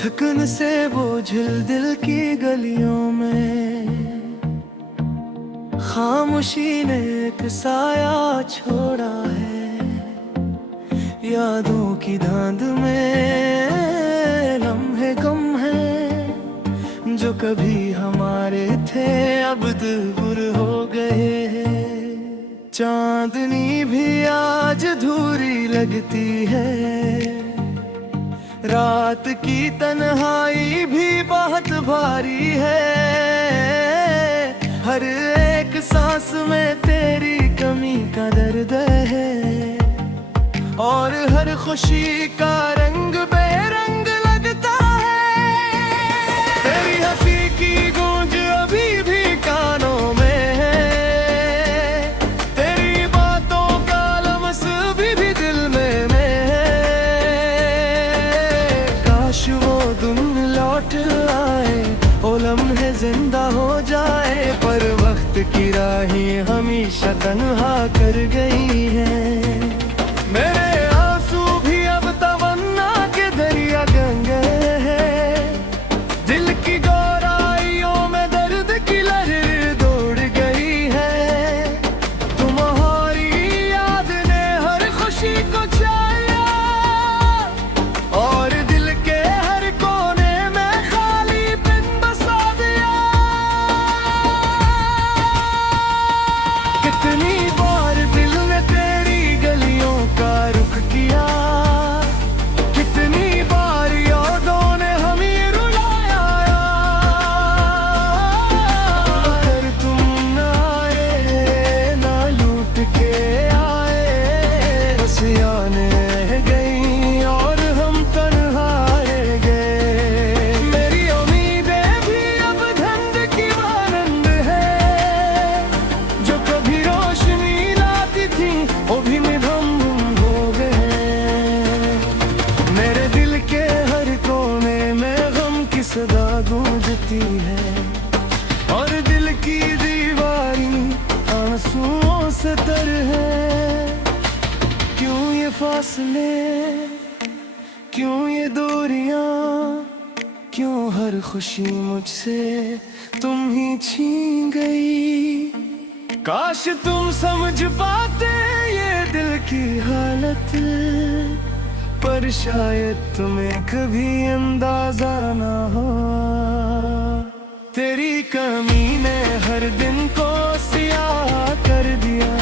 थकन से बोझिल दिल की गलियों में खामोशी ने एक साया छोड़ा है। यादों की धांध में लम्हे कम हैं जो कभी हमारे थे अब दूर हो गए हैं। चांदनी भी आज अधूरी लगती है, रात की तन्हाई भी बहुत भारी है। हर एक सांस में तेरी कमी का दर्द है और हर खुशी का रंग बेरंग लगता है। तेरी हंसी की गूंज अभी भी कानों में है, तेरी बातों का लम्स अभी भी दिल में है। काश वो दिन लौट आए, वो लम्हे जिंदा हो जाए, पर वक्त की राहें हमेशा तन्हा कर गई है। मेरे आंसू भी अब तमन्ना के दरिया गंगे हैं, दिल की गहराइयों में दर्द की लहर दौड़ गई है। तुम्हारी याद ने हर खुशी को छाया और दिल के हर कोने में खाली बिन बसा दिया। कितनी बार दिल ने तेरी गलियों का रुख किया, कितनी बार यादों ने हमें रुलाया। अगर तुम न आए, ना लूट के आए, बस यादें रह गई और हम तन्हा रह गए। मेरी उम्मीदें भी अब धुंध की मानंद है, जो कभी रोशनी लाती थी वो भी निधम हो गए। मेरे दिल के हर कोने में गम की सदा गूंजती है और दिल की दीवारी आंसुओं से तर है। क्यों ये फासले, क्यों ये दूरियां, क्यों हर खुशी मुझसे तुम ही छीन गई। काश तुम समझ पाते ये दिल की हालत, पर शायद तुम्हें कभी अंदाजा ना हो। तेरी कमी ने हर दिन को सियाह कर दिया,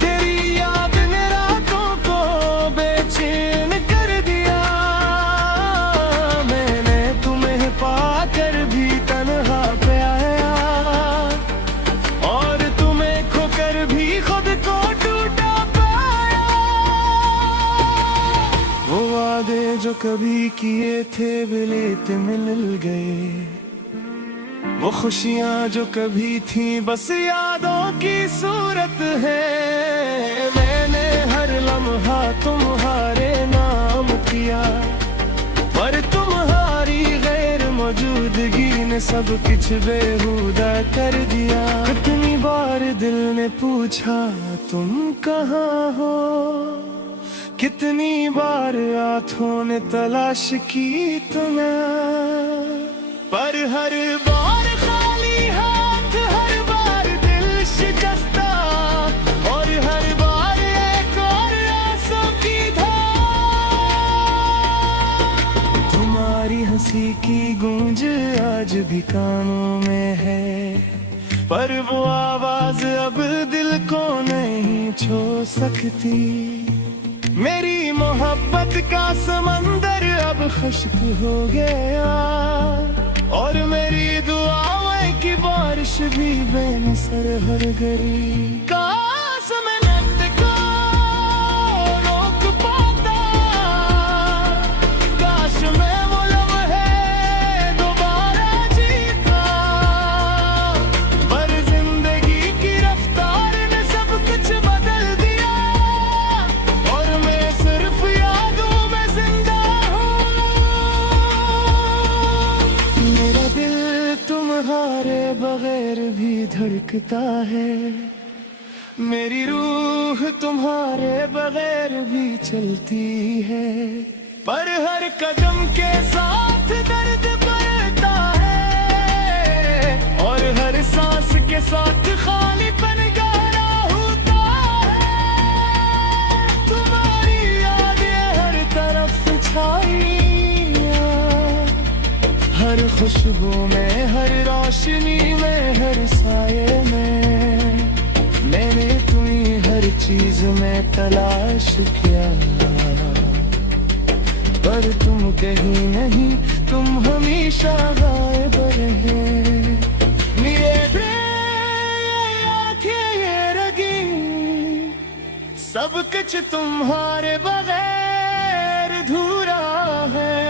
तेरी याद ने रातों को बेचैन कर दिया। मैंने तुम्हें पाकर भी तन्हा पे आया और तुम्हें खोकर भी खुद को टूटा पाया। वो वादे जो कभी किए थे बिलेत में मिल गए, वो खुशियां जो कभी थी बस यादों की सूरत है। मैंने हर लम्हा तुम्हारे नाम किया, पर तुम्हारी गैर मौजूदगी ने सब कुछ बेहुदा कर दिया। कितनी बार दिल ने पूछा तुम कहाँ हो, कितनी बार आँखों ने तलाश की तुम्हें, पर हर बार खाली हाथ, हर बार दिल शिकस्ता और हर बार एक और आंसू की धार। तुम्हारी हंसी की गूंज आज भी कानों में है, पर वो आवाज अब दिल को नहीं छू सकती। मेरी मोहब्बत का समंदर अब खुश्क हो गया और मेरी दुआओं की बारिश भी बेनसर हर गई। काश मैं नट को रोक पाता, काश मैं वो लम्हे दोबारा जीता, पर जिंदगी की रफ्तार ने सब कुछ बदल दिया और मैं सिर्फ यादों में जिंदा हूँ। मेरा दिल तुम्हारे बगैर भी धड़कता है, मेरी रूह तुम्हारे बगैर भी चलती है। पर हर कदम के साथ दर्द बढ़ता है और हर सांस के साथ खालीपन गहरा होता है। तुम्हारी यादें हर तरफ छाई, हर खुशबू में, हर रोशनी में, हर साये में। मैंने तुम्हें हर चीज में तलाश किया, पर तुम कहीं नहीं, तुम हमेशा गायब रहे। मेरे आँखें ये रगी, सब कुछ तुम्हारे बगैर अधूरा है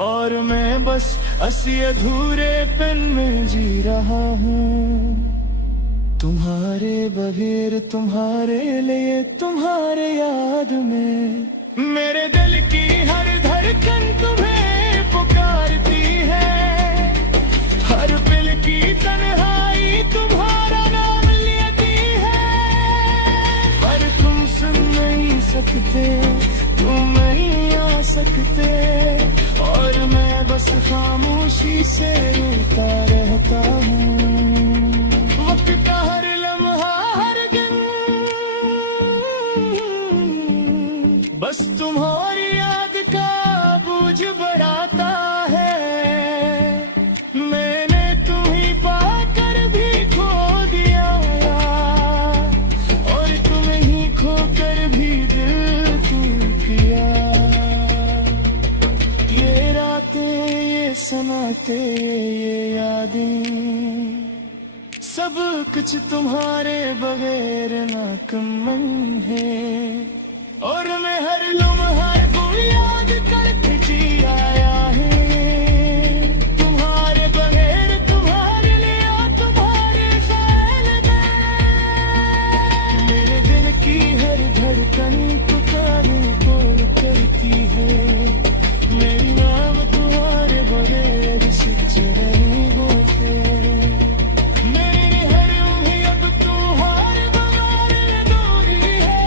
और मैं बस इसी अधूरेपन में जी रहा हूँ। तुम्हारे बगैर, तुम्हारे लिए, तुम्हारे याद में मेरे दिल की हर धड़कन तुम्हें पुकारती है। हर पल की तन्हाई तुम्हारा नाम लेती है, पर तुम सुन नहीं सकते, तुम नहीं आ सकते और मैं बस खामोशी से रोता रहता हूँ। वक्त का हर लम्हा, हर दिन बस तुम्हारी याद का बोझ बढ़ाता है। मैंने तुम्हें पाकर भी खो दिया और तुम्हें खोकर भी दिल टूट गया। ये रातें, ये समाते, ये यादें, सब कुछ तुम्हारे बगैर नाकमल है और मैं हर लम्हा को याद करके जी आया है। तुम्हारे बगैर, तुम्हारे लिए, तुम्हारे ख्याल में मेरे दिल की हर धड़कन पुकारे बोल करती है। मेरी नाम तुम्हारे बगैर सच नहीं बोलते, मेरी हर उंगली अब तुम्हारे बगैर दूरी है।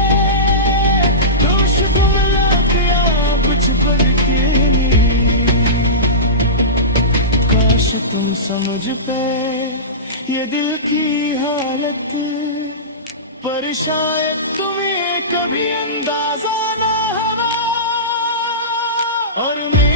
दोष तुम लग गया कुछ पल के लिए, काश तुम समझ पे ये दिल की हालत, पर शायद तुम्हें कभी अंदाजा ना हुआ। और मैं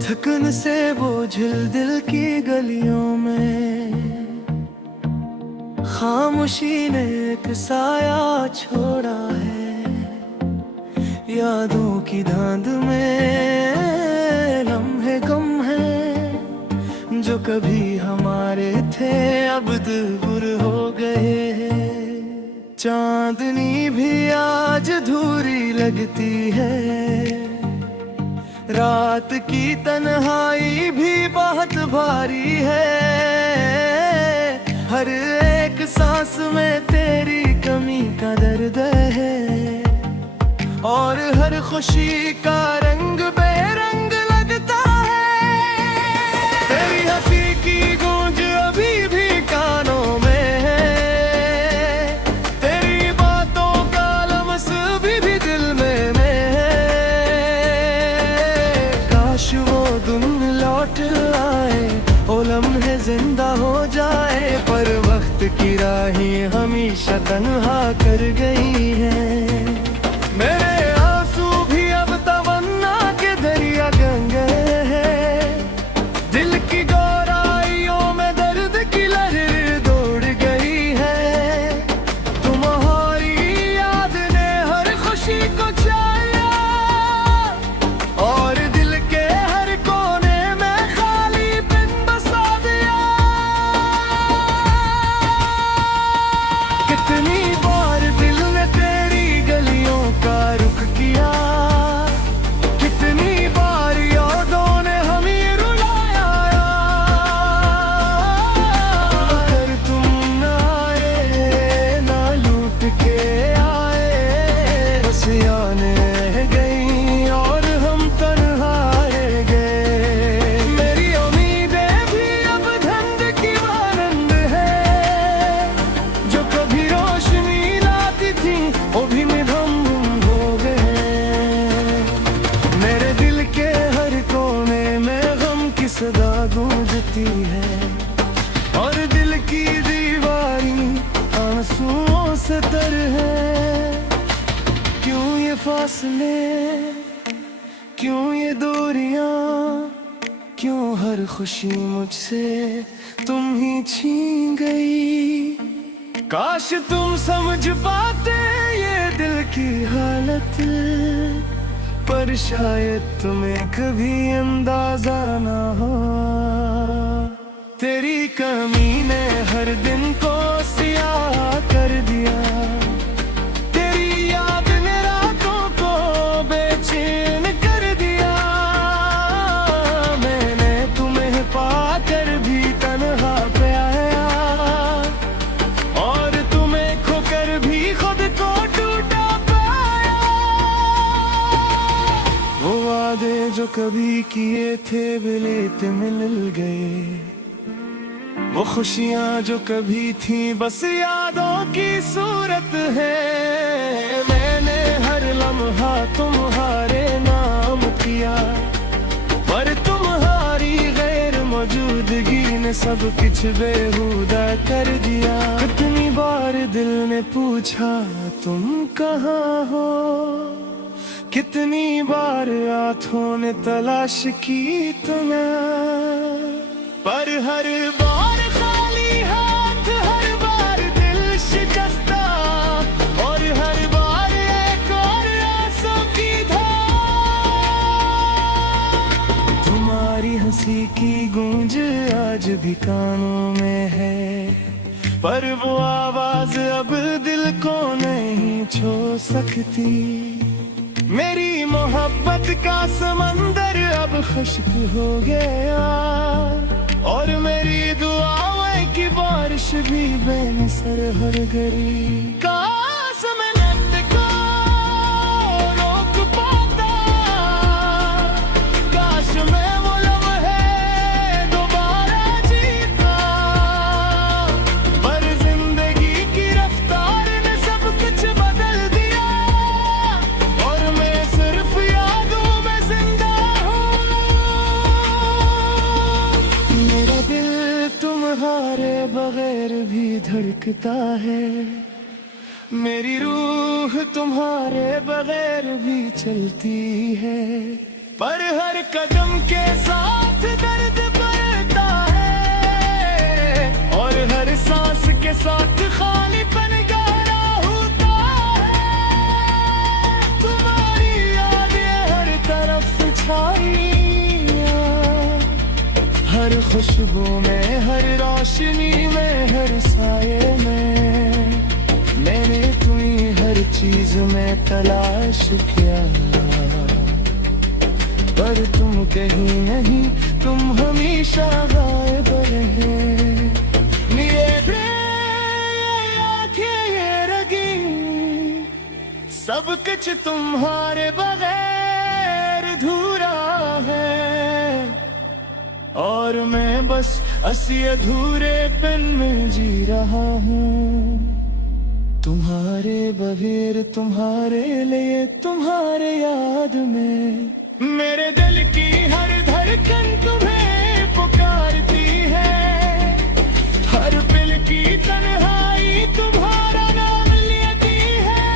थकन से बोझिल दिल की गलियों में खामोशी ने एक साया छोड़ा है। यादों की धांध में लम्हे गम हैं जो कभी हमारे थे, अब दूर हो गए हैं। चांदनी भी आज अधूरी लगती है, रात की तन्हाई भी बहुत भारी है। हर एक सांस में तेरी कमी का दर्द है और हर खुशी का रंग बेरंग लगता है। तेरी हंसी की गूंज अभी भी कानों में है, तेरी बातों का लम्स अभी भी दिल में वो दिन लौट आए, ओ लम्हे जिंदा हो जाए, पर वक्त की राहें हमेशा तन्हा कर गई हैं। मेरे आंसू भी अब तमन्ना के दरिया गंगे हैं, दिल की गहराइयों में दर्द की लहर दौड़ गई है। तुम्हारी याद ने हर खुशी को चाया और कितनी बार दिल ने तेरी गलियों का रुख किया, कितनी बार यादों ने हमें रुलाया। सदा गूंजती है, और दिल की दीवारी आंसुओं से तर है। क्यों ये फासले, क्यों ये दूरियां, क्यों हर खुशी मुझसे तुम ही छीन गई। काश तुम समझ पाते ये दिल की हालत, पर शायद तुम्हें कभी अंदाजा ना हो। तेरी कमी ने हर दिन को सियाह कर दिया, तेरी याद ने रातों को बेचैन कर दिया। मैंने तुम्हें पाकर भी तन्हा पे आया, और तुम्हें खोकर भी खुद को टूटा पाया। वो वादे जो कभी किए थे बिलेत में मिल गए, वो खुशियाँ जो कभी थी बस यादों की सूरत है। मैंने हर लम्हा तुम्हारे नाम किया, पर तुम्हारी गैर मौजूदगी ने सब कुछ बेहुदा कर दिया। कितनी बार दिल ने पूछा तुम कहाँ हो, कितनी बार आँखों ने तलाश की तुम्हें, पर हर बार खाली हाथ, हर बार दिल शिकस्ता, और हर बार एक और आंसू की धार। तुम्हारी हंसी की गूंज आज भी कानों में है, पर वो आवाज अब दिल को नहीं छू सकती। मेरी मोहब्बत का समंदर अब खुश्क हो गया, और मेरी दुआओं की बारिश भी बेनसर हर गई। काश मैं नट को रोक पाता, काश मैं वो लम्हे दोबारा जीता, पर जिंदगी की रफ्तार ने सब कुछ बदल दिया, और मैं सिर्फ यादों में जिंदा हूँ। मेरा दिल तुम्हारे बगैर भी धड़कता है, मेरी रूह तुम्हारे बगैर भी चलती है, पर हर कदम के साथ दर्द बढ़ता है, और हर सांस के साथ खालीपन गहरा होता है। तुम्हारी यादें हर तरफ छाई, हर खुशबू में, हर रोशनी में, हर साये में। मैंने तुम्हें हर चीज में तलाश किया, पर तुम कहीं नहीं, तुम हमेशा गायब रहे। मेरे आँखें ये रगी, सब कुछ तुम्हारे बगैर अधूरा है, और मैं बस असी अधूरे पन में जी रहा हूँ। तुम्हारे बगैर, तुम्हारे लिए, तुम्हारे याद में। मेरे दिल की हर धड़कन तुम्हें पुकारती है, हर पल की तन्हाई तुम्हारा नाम लेती है,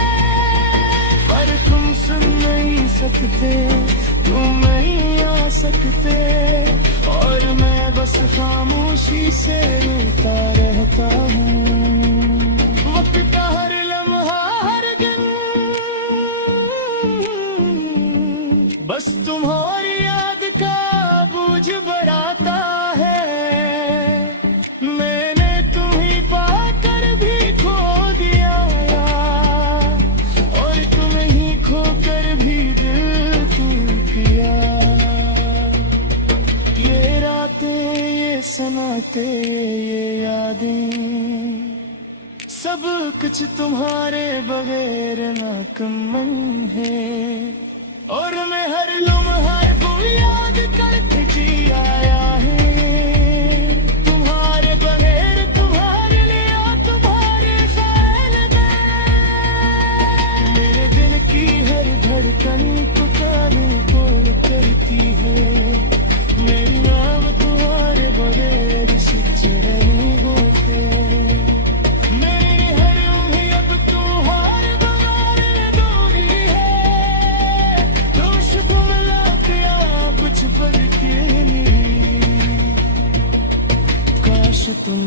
पर तुम सुन नहीं सकते, तुम नहीं आ सकते, और मैं बस खामोशी से रोता रहता हूँ। वक्त का हर लम्हा, हर दिन बस तुम्हारी याद का बोझ बढ़ाता है। मैंने तुम्हें पाकर भी खो दिया, और तुम्हें ही खोकर भी दिल टूट गया। ये रातें, ये सनाते, ये यादें, सब कुछ तुम्हारे बगैर नाकमल है, और मैं हर लम्हा को याद करके जी आया है। तुम्हारे बगैर, तुम्हारे लिए, तुम्हारे ख्याल में। मेरे दिल की हर धड़कन पुकारू बोल करती है, मेरी नाम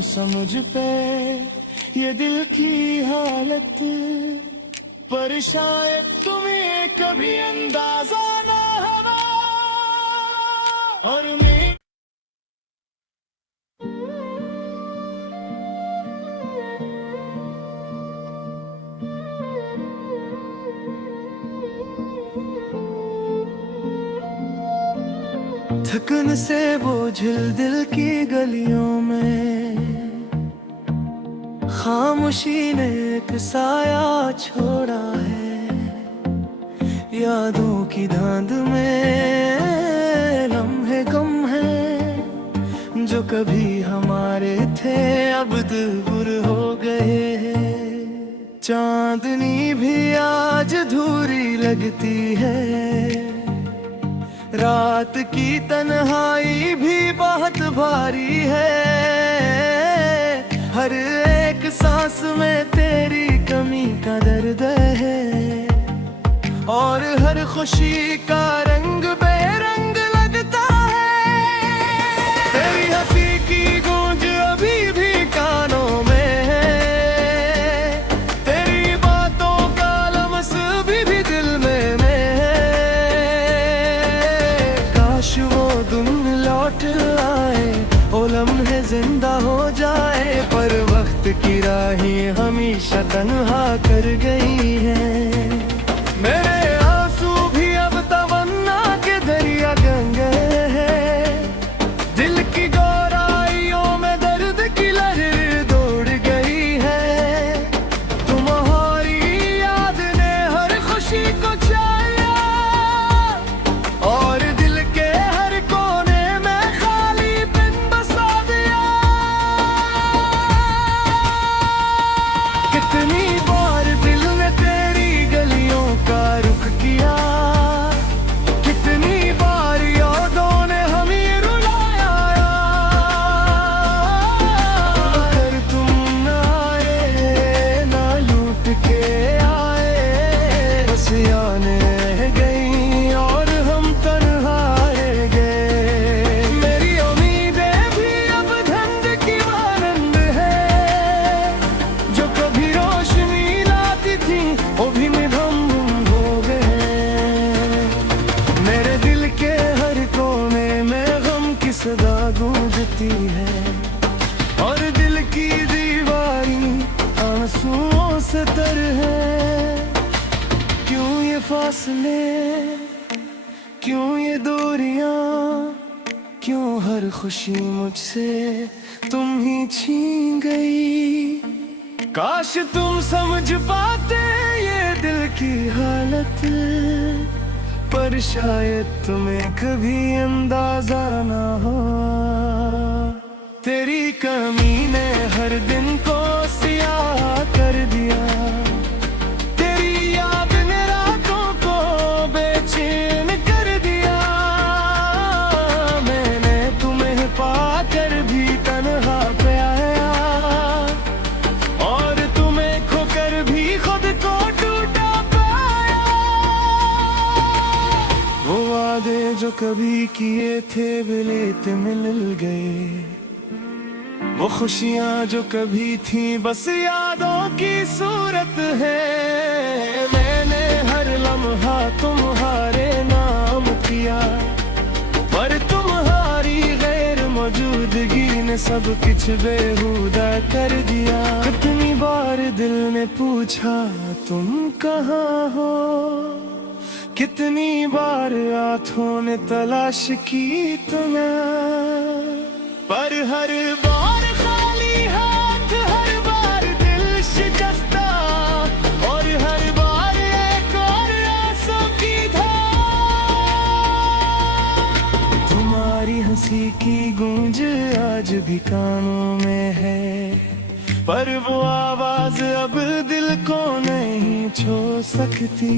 समझ पे ये दिल की हालत, पर शायद तुम्हें कभी अंदाजा ना हुआ। और मैं थकन से बोझिल दिल की गलियों में खामोशी ने एक साया छोड़ा है। यादों की धांध में लम्हे गम हैं जो कभी हमारे थे अब दूर हो गए हैं। चांदनी भी आज अधूरी लगती है, रात की तन्हाई भी बहुत भारी है। हर एक सांस में तेरी कमी का दर्द है, और हर खुशी का रंग बेरंग लगता है। तेरी हंसी की गूंज अभी भी कानों में है, तेरी बातों का लम्स भी दिल में है। काश वो दिन लौट आए, ओ लम्हे जिंदा हो जाए, पर वक्त की राहें हमेशा तन्हा कर गई है। मेरे आंसू भी अब तमन्ना के दरिया गंगे हैं, दिल की गहराइयों में दर्द की लहर दौड़ गई है। तुम्हारी याद ने हर खुशी को छाया, और दिल के हर कोने में खाली बिन बसा दिया। कितनी बार दिल ने तेरी गलियों का रुख किया, कितनी बार यादों ने हमें रुलाया। अगर तुम न आए, ना लूट के आए, बस यादें रह गई और हम तन्हा रह गए। मेरी उम्मीदें भी अब धुंध की मानंद है, जो कभी रोशनी लाती थी वो भी निधम हो गए। मेरे दिल के हर कोने में गम की सदा गूंजती है, और दिल की दीवारी आंसुओं से तर है। क्यों ये फासले, क्यों ये दूरियां, क्यों हर खुशी मुझसे तुम ही छीन गई। काश तुम समझ पाते ये दिल की हालत, पर शायद तुम्हें कभी अंदाजा ना हो। तेरी कमी ने हर दिन को सियाह कर दिया, तेरी याद ने रातों को बेचैन कर दिया। मैंने तुम्हें पाकर भी तन्हा पे आया, और तुम्हें खोकर भी खुद को टूटा पाया। वो वादे जो कभी किए थे बिलेत मिल गए, वो खुशियाँ जो कभी थी बस यादों की सूरत है। मैंने हर लम्हा तुम्हारे नाम किया, पर तुम्हारी गैर मौजूदगी ने सब कुछ बेहुदा कर दिया। कितनी बार दिल ने पूछा तुम कहाँ हो, कितनी बार आँखों ने तलाश की तुम्हें, पर हर बार खाली हाथ, हर बार दिल शिकस्ता, और हर बार एक और आंसू की धार। तुम्हारी हंसी की गूंज आज भी कानों में है, पर वो आवाज अब दिल को नहीं छू सकती।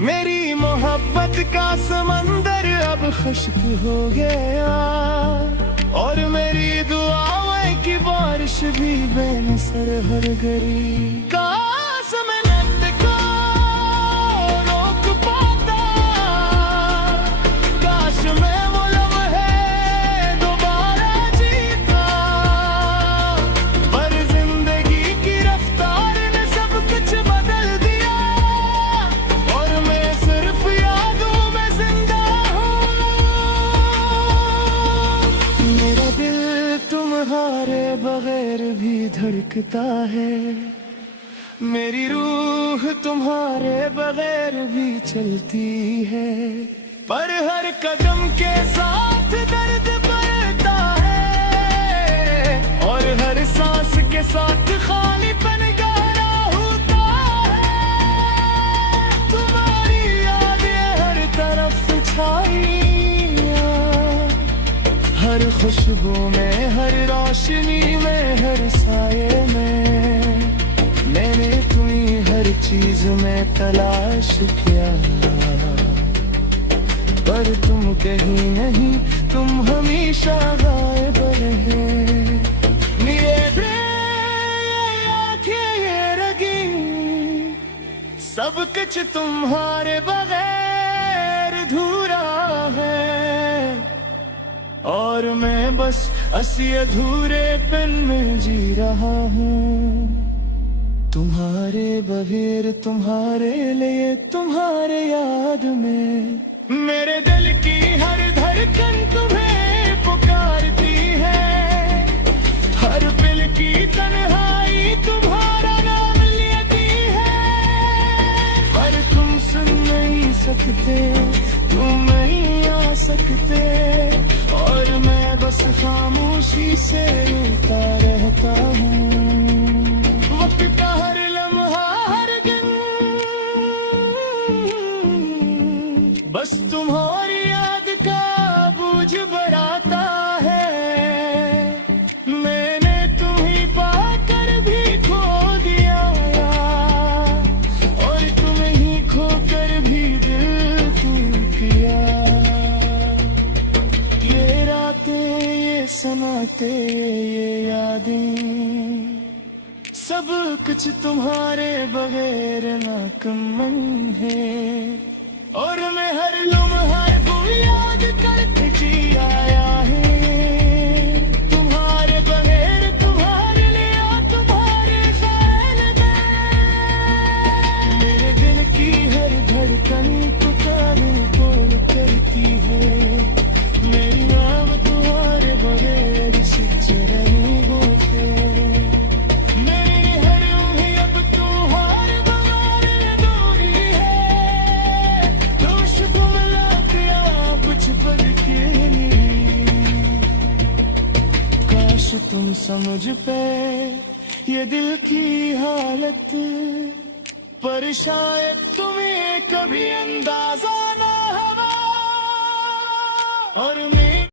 मेरी मोहब्बत का समंदर अब खुश्क हो गया, और मेरी दुआओं की बारिश भी बेनसर हर गई। काश मैं नट को रोक पाता, काश मैं वो लम्हे दोबारा जीता। धड़कता है। मेरी रूह तुम्हारे बगैर भी चलती है, पर हर कदम के साथ दर्द बढ़ता है, और हर सांस के साथ खालीपन गहरा होता है। तुम्हारी यादें हर तरफ छाई, हर खुशबू में, हर रोशनी में, हर साये में। मैंने तुम्हें हर चीज में तलाश किया, पर तुम कहीं नहीं, तुम हमेशा गायब रहे। मेरे आँखें ये रगी, सब कुछ तुम्हारे बगैर अधूरा है, और मैं बस इसी अधूरेपन में जी रहा हूँ। तुम्हारे बगैर, तुम्हारे लिए, तुम्हारे याद में। मेरे दिल की हर धड़कन तुम्हें पुकारती है, हर पल की तन्हाई तुम्हारा नाम लेती है, पर तुम सुन नहीं सकते, तुम नहीं आ सकते, और मैं बस खामोशी से रोता रहता हूँ। वक्त का हर लम्हा, हर दिन बस तुम्हारी याद का बोझ बढ़ाता है। मैंने तुम्हें पाकर भी खो दिया, और तुम्हें ही खोकर भी दिल टूट गया। ये रातें, ये सनाते, ये यादें, सब कुछ तुम्हारे बगैर नाकमल है, और मैं हर लम्हा को याद करके जी आया है। तुम्हारे बगैर, तुम्हारे लिए, तुम्हारे ख्याल में। मेरे दिल की हर धड़कन पुकारे को करती है, मेरी नाम तुम्हारे बगैर सच्चे नहीं होते। मेरी हर उंगली अब तुम्हारे बगैर अधूरी है, दोष तुम लग गया कुछ पल के लिए। काश तुम समझ पे ये दिल की हालत, पर शायद तुम्हें कभी अंदाजा ना हुआ। और मैं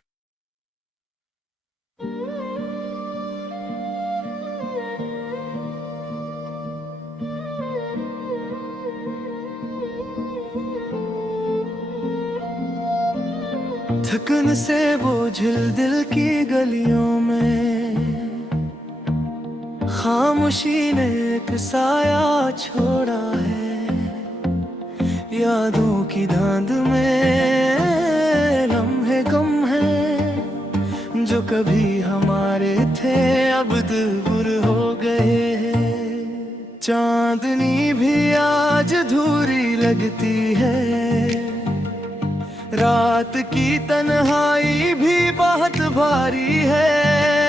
थकन से बोझिल दिल की गलियों में, खामोशी ने एक साया छोड़ा है। यादों की धांध में लम्हे कम हैं, जो कभी हमारे थे अब दूर हो गए हैं। चांदनी भी आज अधूरी लगती है, रात की तन्हाई भी बहुत भारी है।